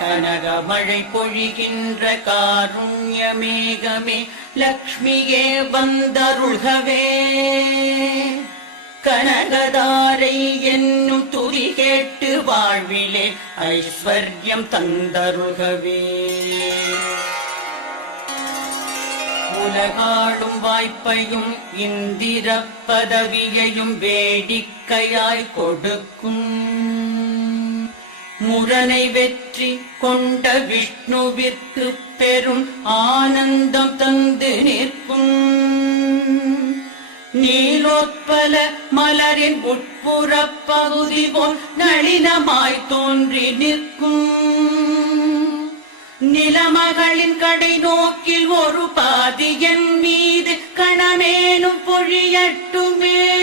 கனகமழை பொழிகின்ற காருண்ய மேகமே லக்ஷ்மியே வந்தருள்கவே. கனகதாரை என்னும் துதி கேட்டு வாழ்விலே ஐஸ்வர்யம் தந்தருள்கவே. உலகாடும் வாய்ப்பையும் இந்திர பதவியையும் வேடிக்கையாய் கொடுக்கும் முரனை வெற்றி கொண்ட விஷ்ணுவிற்கு பெரும் ஆனந்தம் தந்து நிற்கும். நீலோற்பல மலரின் உட்புற பகுதி போல் நளினமாய் தோன்றி நிற்கும். நிலமகளின் கடை நோக்கில் ஒரு பாதியன் மீது கணமேனும் பொழியட்டுமே.